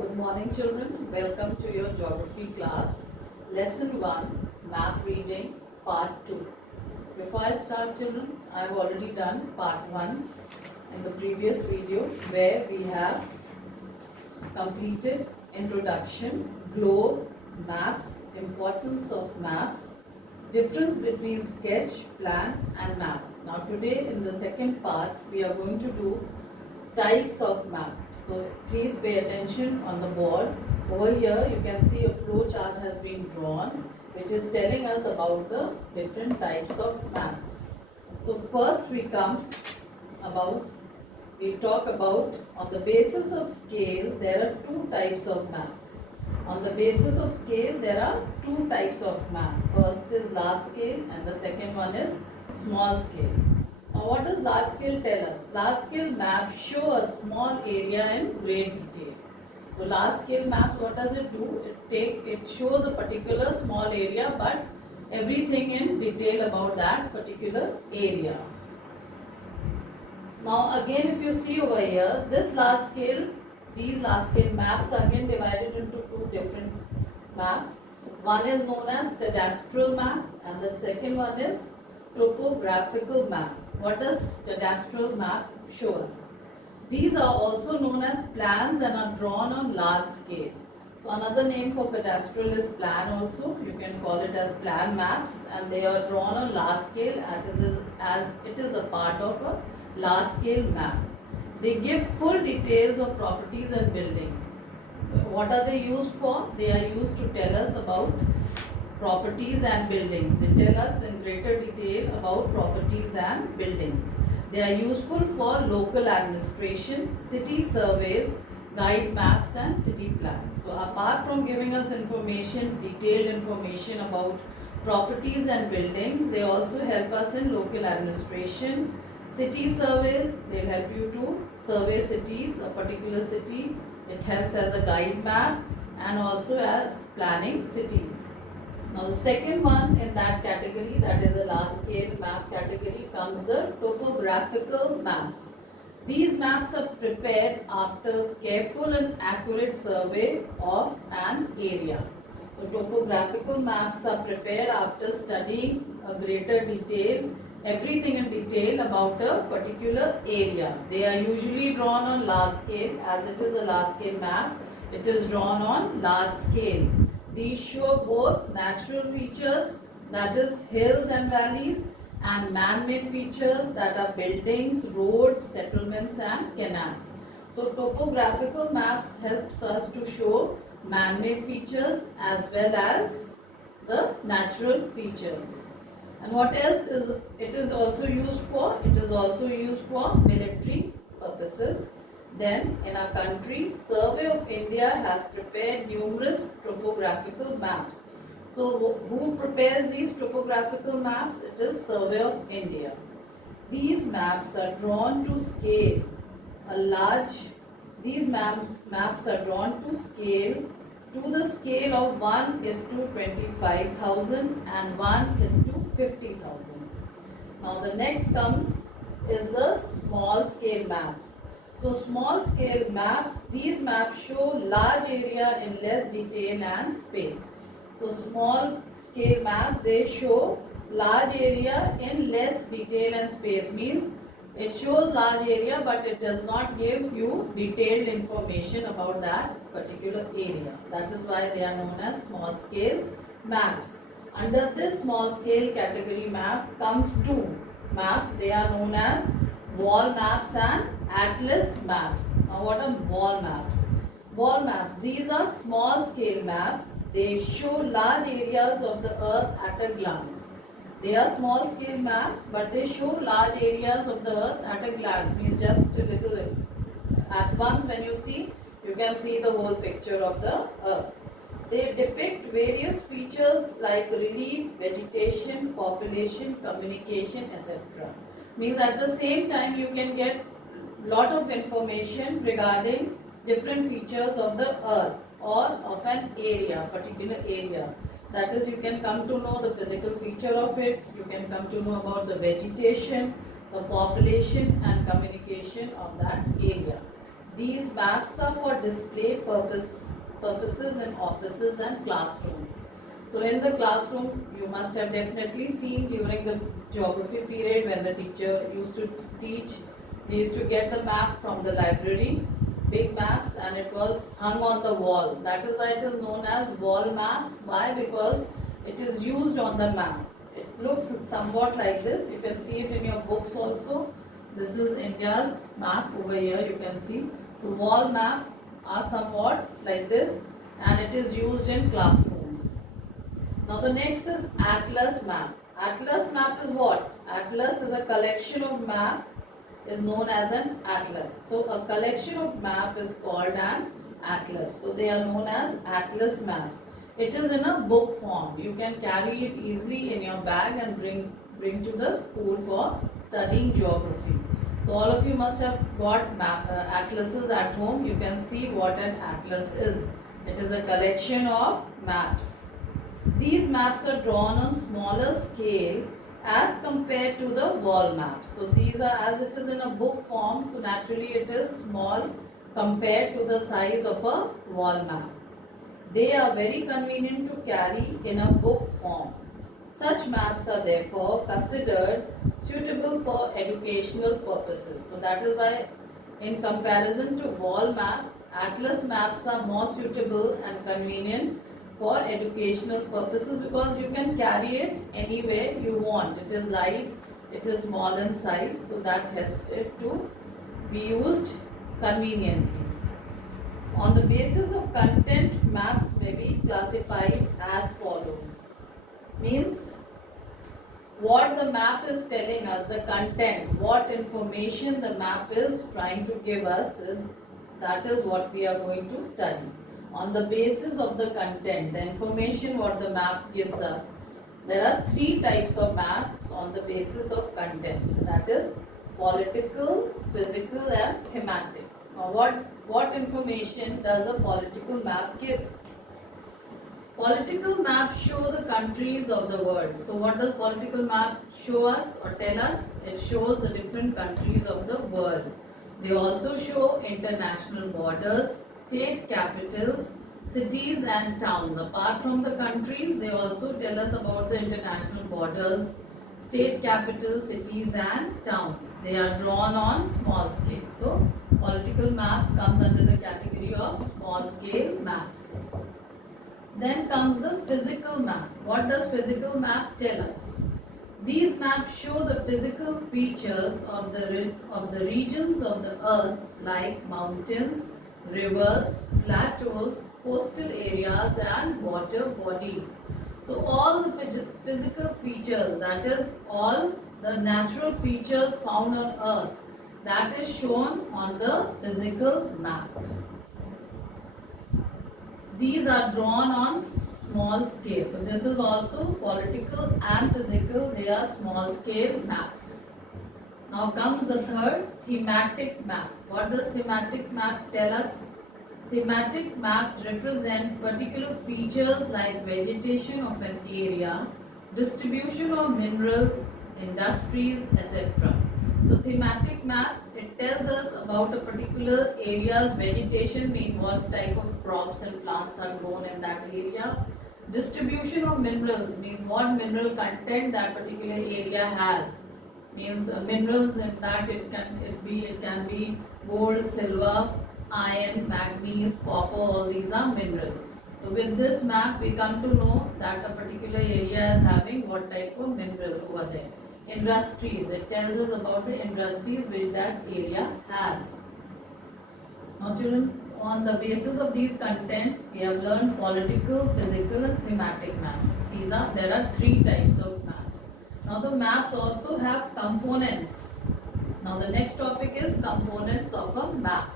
Good morning, children. Welcome to your geography class. Lesson 1, Map Reading, Part 2. Before I start, children, I have already done Part 1 in the previous video where we have completed introduction, globe, maps, importance of maps, difference between sketch, plan and map. Now today in the second part we are going to do types of map. So please pay attention on the board. Over here you can see a flow chart has been drawn which is telling us about the different types of maps. So first we talk about on the basis of scale there are two types of maps. On the basis of scale there are two types of map. First is large scale and the second one is small scale. Now what does large scale tell us? Large scale maps show a small area in great detail. So large scale maps, what does it do? It shows a particular small area but everything in detail about that particular area. Now again if you see over here, these large scale maps are again divided into two different maps. One is known as cadastral map and the second one is topographical map. What does cadastral map show us? These are also known as plans and are drawn on large scale. So another name for cadastral is plan also. You can call it as plan maps and they are drawn on large scale as it is a part of a large scale map. They give full details of properties and buildings. What are they used for? They are used to tell us about properties and buildings. They tell us in greater detail about properties and buildings. They are useful for local administration, city surveys, guide maps and city plans. So apart from giving us information, detailed information about properties and buildings, they also help us in local administration, city surveys. They'll help you to survey cities, a particular city. It helps as a guide map and also as planning cities. Now the second one in that category, that is a large scale map category, comes the topographical maps. These maps are prepared after careful and accurate survey of an area. So topographical maps are prepared after studying a greater detail, everything in detail about a particular area. They are usually drawn on large scale. As it is a large scale map, it is drawn on large scale. These show both natural features, that is hills and valleys, and man-made features, that are buildings, roads, settlements and canals. So topographical maps helps us to show man-made features as well as the natural features. And what else is it is also used for? It is also used for military purposes. Then in our country, Survey of India has prepared numerous topographical maps. So who prepares these topographical maps? It is Survey of India. These maps are drawn to scale. These maps are drawn to scale, to the scale of 1 is to 25,000 and 1 is to 50,000. Now the next comes is the small scale maps. So small scale maps, these maps show large area in less detail and space. So small scale maps, they show large area in less detail and space, means it shows large area but it does not give you detailed information about that particular area. That is why they are known as small scale maps. Under this small scale category map comes two maps. They are known as wall maps and atlas maps. Now what are wall maps? Wall maps, these are small scale maps. They show large areas of the earth at a glance. They are small scale maps but they show large areas of the earth at a glance, means just a little at once when you see, you can see the whole picture of the earth. They depict various features like relief, vegetation, population, communication, etc. Means at the same time you can get lot of information regarding different features of the earth or of an area, particular area. That is, you can come to know the physical feature of it, you can come to know about the vegetation, the population and communication of that area. These maps are for display purposes in offices and classrooms. So in the classroom, you must have definitely seen during the geography period when the teacher used to teach, he used to get the map from the library, big maps, and it was hung on the wall. That is why it is known as wall maps. Why? Because it is used on the map. It looks somewhat like this. You can see it in your books also. This is India's map over here, you can see. So wall map are somewhat like this, and it is used in classrooms. Now the next is Atlas map. Atlas map is what? Atlas is a collection of map, is known as an atlas. So a collection of map is called an atlas. So they are known as atlas maps. It is in a book form. You can carry it easily in your bag and bring to the school for studying geography. So all of you must have got atlases at home. You can see what an atlas is. It is a collection of maps. These maps are drawn on smaller scale as compared to the wall maps. So these are, as it is in a book form, so naturally it is small compared to the size of a wall map. They are very convenient to carry in a book form. Such maps are therefore considered suitable for educational purposes. So that is why in comparison to wall map, atlas maps are more suitable and convenient for educational purposes because you can carry it anywhere you want. It is light, it is small in size, so that helps it to be used conveniently. On the basis of content, maps may be classified as follows. Means what the map is telling us, the content, what information the map is trying to give us, is that is what we are going to study. On the basis of the content, the information what the map gives us, there are three types of maps on the basis of content, that is political, physical and thematic. Now what information does a political map give? Political maps show the countries of the world. So what does political map show us or tell us? It shows the different countries of the world. They also show international borders, state capitals, cities and towns. Apart from the countries, they also tell us about the international borders, state capitals, cities and towns. They are drawn on small scale. So political map comes under the category of small scale maps. Then comes the physical map. What does physical map tell us? These maps show the physical features of the regions of the earth like mountains, rivers, plateaus, coastal areas and water bodies. So all the physical features, that is all the natural features found on earth, that is shown on the physical map. These are drawn on small scale. So this is also political and physical. They are small scale maps. Now comes the third, thematic map. What does thematic map tell us? Thematic maps represent particular features like vegetation of an area, distribution of minerals, industries, etc. So thematic maps, it tells us about a particular area's vegetation, means what type of crops and plants are grown in that area. Distribution of minerals, means what mineral content that particular area has. Means minerals in that it can be gold, silver, iron, manganese, copper, all these are mineral. So with this map we come to know that a particular area is having what type of mineral over there. Industries, it tells us about the industries which that area has. Now children, on the basis of these content, we have learned political, physical and thematic maps. There are three types of maps. Now the maps also have components. Now the next topic is components of a map.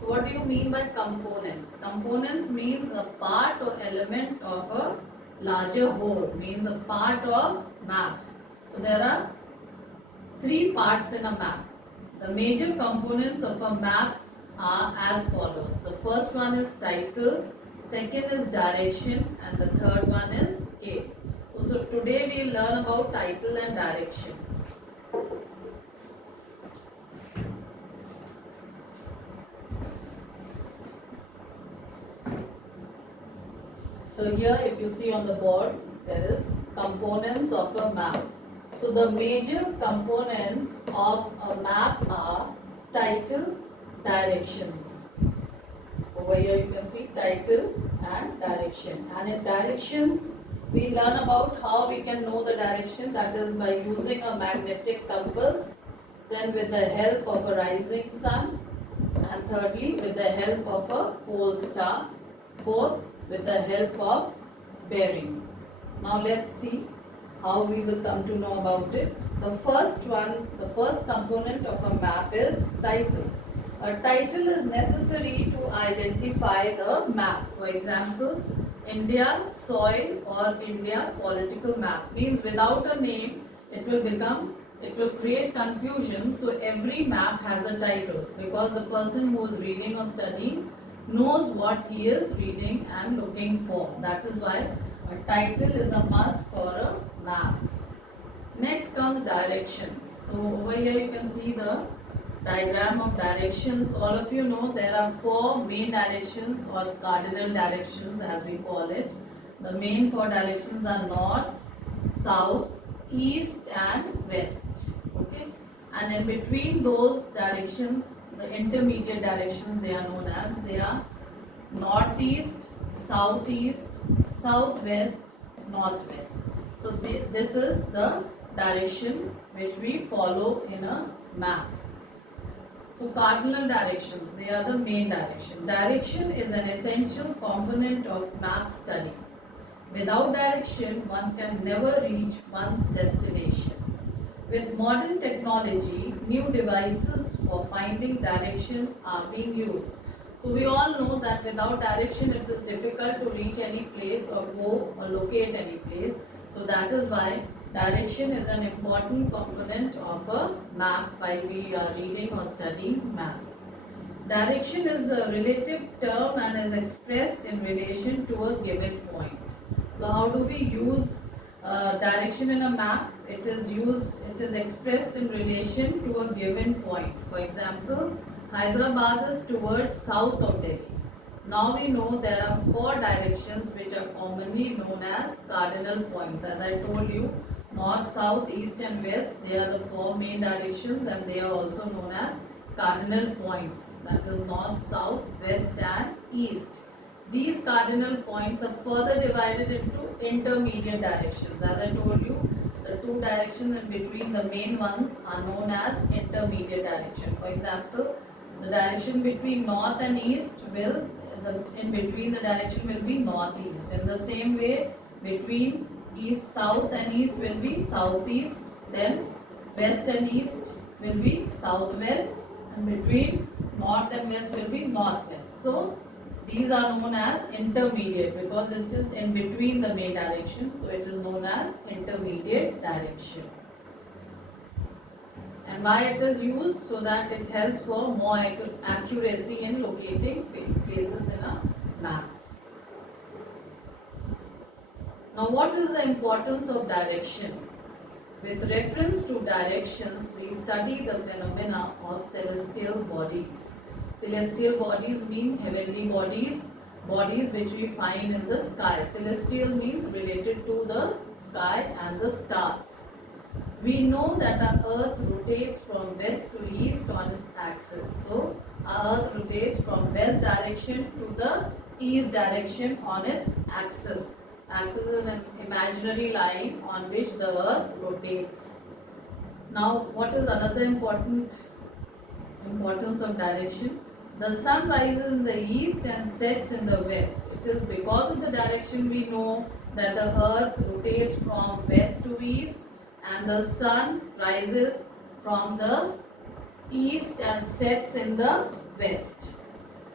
So what do you mean by components? Component means a part or element of a larger whole, means a part of maps. So there are three parts in a map. The major components of a map are as follows. The first one is title, second is direction and the third one is scale. So today we will learn about title and direction. So here if you see on the board, there is components of a map. So the major components of a map are title, directions. Over here you can see titles and direction. And in directions, we learn about how we can know the direction, that is by using a magnetic compass, then with the help of a rising sun, and thirdly with the help of a pole star, fourth with the help of bearing. Now let's see how we will come to know about it. The first component of a map is title. A title is necessary to identify the map. For example, India soil or India political map means without a name it will create confusion. So every map has a title, because the person who is reading or studying knows what he is reading and looking for. That is why a title is a must for a map. Next comes directions. So over here you can see the diagram of directions. All of you know there are four main directions, or cardinal directions as we call it. The main four directions are north, south, east and west. Okay, and in between those directions, the intermediate directions, they are known as, they are northeast, southeast, southwest, northwest. So this is the direction which we follow in a map. So cardinal directions, they are the main direction. Direction is an essential component of map study. Without direction, one can never reach one's destination. With modern technology, new devices for finding direction are being used. So we all know that without direction it is difficult to reach any place or go or locate any place. So that is why direction is an important component of a map while we are reading or studying map. Direction is a relative term and is expressed in relation to a given point. So how do we use direction in a map? It is expressed in relation to a given point. For example, Hyderabad is towards south of Delhi. Now we know there are four directions which are commonly known as cardinal points. As I told you, north, south, east and west, they are the four main directions and they are also known as cardinal points. That is north, south, west and east. These cardinal points are further divided into intermediate directions. As I told you, the two directions in between the main ones are known as intermediate direction. For example, the direction between north and east in between the direction will be northeast. In the same way, between east, south and east will be southeast. Then west and east will be southwest, and between north and west will be northwest. So these are known as intermediate because it is in between the main directions. So it is known as intermediate direction. And why it is used? So that it helps for more accuracy in locating places in a map. Now what is the importance of direction? With reference to directions, we study the phenomena of celestial bodies. Celestial bodies mean heavenly bodies, bodies which we find in the sky. Celestial means related to the sky and the stars. We know that the earth rotates from west to east on its axis. So, our earth rotates from west direction to the east direction on its axis. Axis is an imaginary line on which the earth rotates. Now, what is another importance of direction? The sun rises in the east and sets in the west. It is because of the direction we know that the earth rotates from west to east and the sun rises from the east and sets in the west.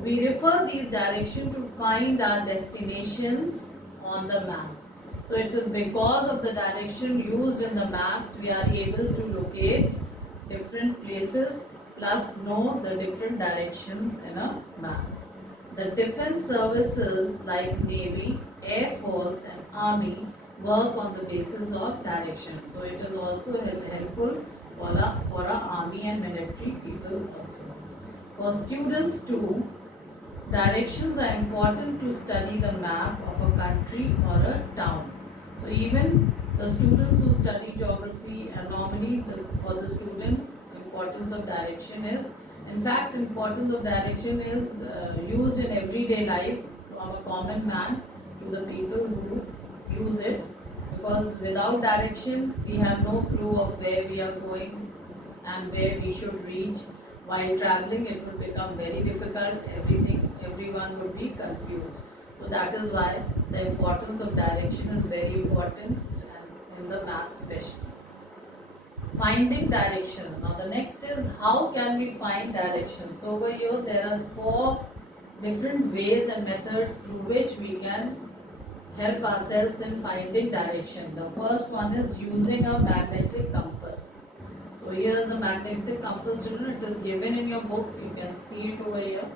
We refer these directions to find our destinations on the map. So it is because of the direction used in the maps we are able to locate different places plus know the different directions in a map. The defense services like Navy, Air Force and Army work on the basis of direction. So it is also helpful for our army and military people also. For students too, directions are important to study the map of a country or a town. So even the students who study geography, and normally for the student, importance of direction is, in fact, importance of direction is used in everyday life from a common man to the people who use it, because without direction we have no clue of where we are going and where we should reach. While traveling, it would become very difficult. Everyone would be confused. So that is why the importance of direction is very important in the map especially. Finding direction. Now the next is, how can we find direction? So over here there are 4 different ways and methods through which we can help ourselves in finding direction. The first one is using a magnetic compass. So here is a magnetic compass, children. It is given in your book. You can see it over here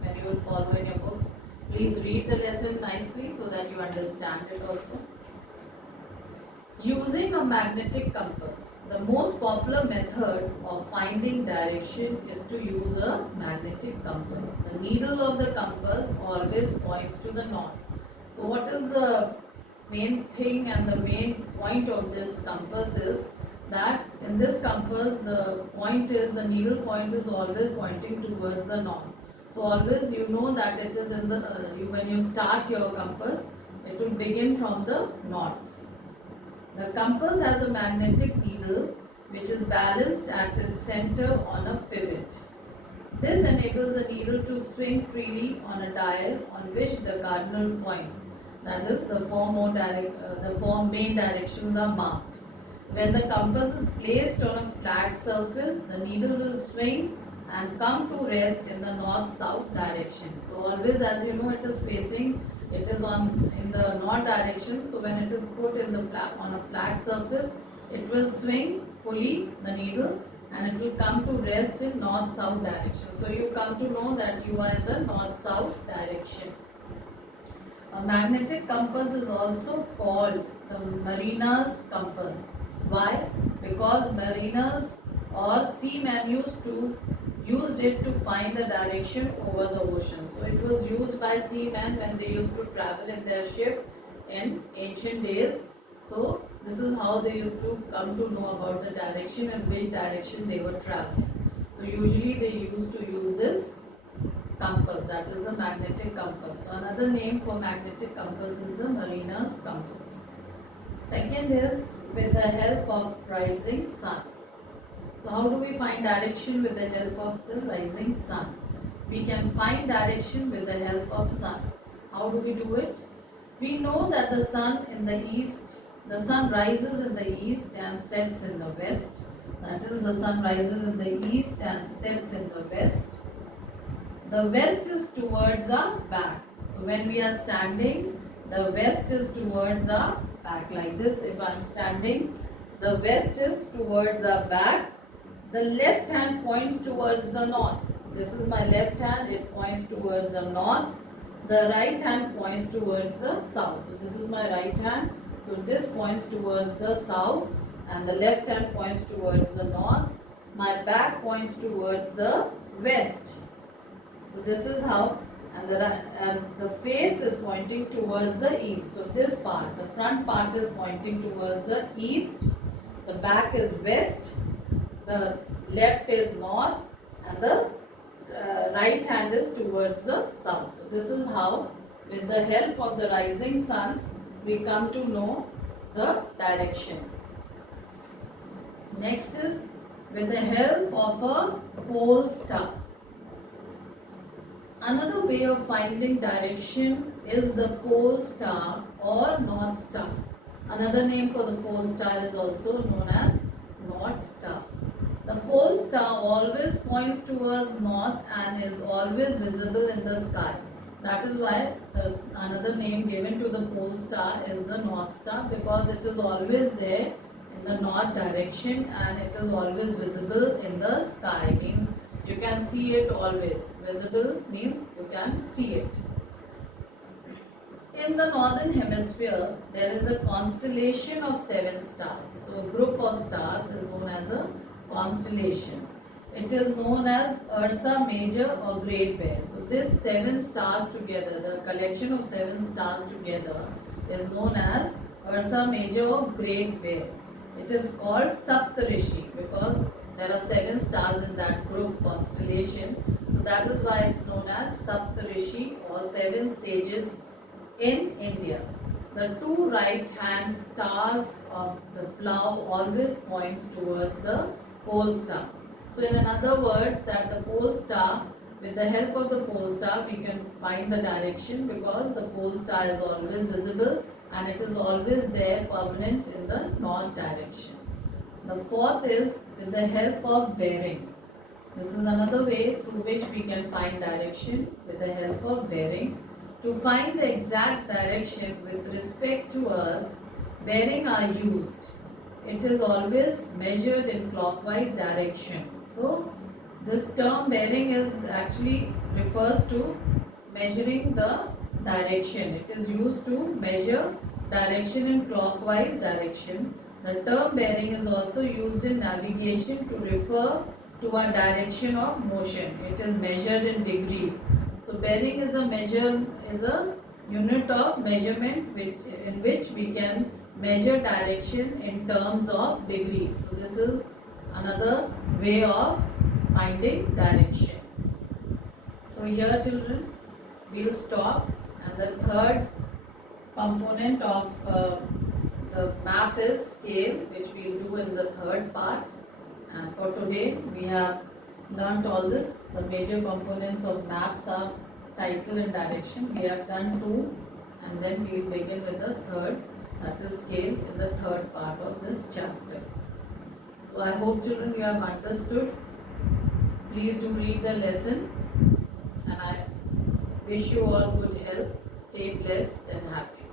when you will follow in your books. Please read the lesson nicely so that you understand it also. Using a magnetic compass. The most popular method of finding direction is to use a magnetic compass. The needle of the compass always points to the north. So what is the main thing and the main point of this compass is that in this compass the needle point is always pointing towards the north. So always you know that it is in the when you start your compass, it will begin from the north. The compass has a magnetic needle which is balanced at its center on a pivot. This enables the needle to swing freely on a dial on which the cardinal points, that is the 4 main directions are marked. When the compass is placed on a flat surface, the needle will swing and come to rest in the north-south direction. So always, as you know, it is in the north direction. So when it is put on a flat surface, it will swing fully, the needle, and it will come to rest in north-south direction. So you come to know that you are in the north-south direction. A magnetic compass is also called the mariner's compass. Why? Because mariners or seamen used it to find the direction over the ocean. So it was used by seamen when they used to travel in their ship in ancient days. So this is how they used to come to know about the direction and which direction they were traveling. So usually they used to use this compass, that is the magnetic compass. So another name for magnetic compass is the mariner's compass. Second is with the help of rising sun. So how do we find direction with the help of the rising sun? We can find direction with the help of sun. How do we do it? We know that the sun rises in the east and sets in the west. That is, the sun rises in the east and sets in the west. The west is towards our back. So when we are standing, the west is towards our back, like this. If I am standing, the west is towards our back. The left hand points towards the north. This is my left hand, it points towards the north. The right hand points towards the south. So this is my right hand, so this points towards the south, and the left hand points towards the north. My back points towards the west. So this is how, and the face is pointing towards the east. So this part, the front part is pointing towards the east, the back is west, the left is north, and the right hand is towards the south. This is how, with the help of the rising sun, we come to know the direction. Next is with the help of a pole star. Another way of finding direction is the pole star or north star. Another name for the pole star is also known as north star. The pole star always points towards north and is always visible in the sky. That is why another name given to the pole star is the north star, because it is always there in the north direction and it is always visible in the sky. Means you can see it always. Visible means you can see it. In the northern hemisphere, there is a constellation of 7 stars. So a group of stars is known as a constellation. It is known as Ursa Major or Great Bear. So this 7 stars together, the collection of 7 stars together is known as Ursa Major or Great Bear. It is called Saptarishi because there are 7 stars in that group constellation. So that is why it's known as Saptarishi or 7 sages in India. The two right hand stars of the plough always points towards the pole star. So in other words, that the pole star, with the help of the pole star, we can find the direction because the pole star is always visible and it is always there permanent in the north direction. The fourth is with the help of bearing. This is another way through which we can find direction with the help of bearing. To find the exact direction with respect to earth, bearing are used. It is always measured in clockwise direction. So this term bearing is actually refers to measuring the direction. It is used to measure direction in clockwise direction. The term bearing is also used in navigation to refer to a direction of motion. It is measured in degrees. So bearing is a unit of measurement in which we can measure direction in terms of degrees. So this is another way of finding direction. So here children, we will stop, and the third component of the map is scale, which we will do in the third part. And for today we have learnt all this. The major components of maps are title and direction. We have done 2, and then we will begin with the third, that is scale, in the third part of this chapter. So I hope children you have understood. Please do read the lesson, and I wish you all good health. Stay blessed and happy.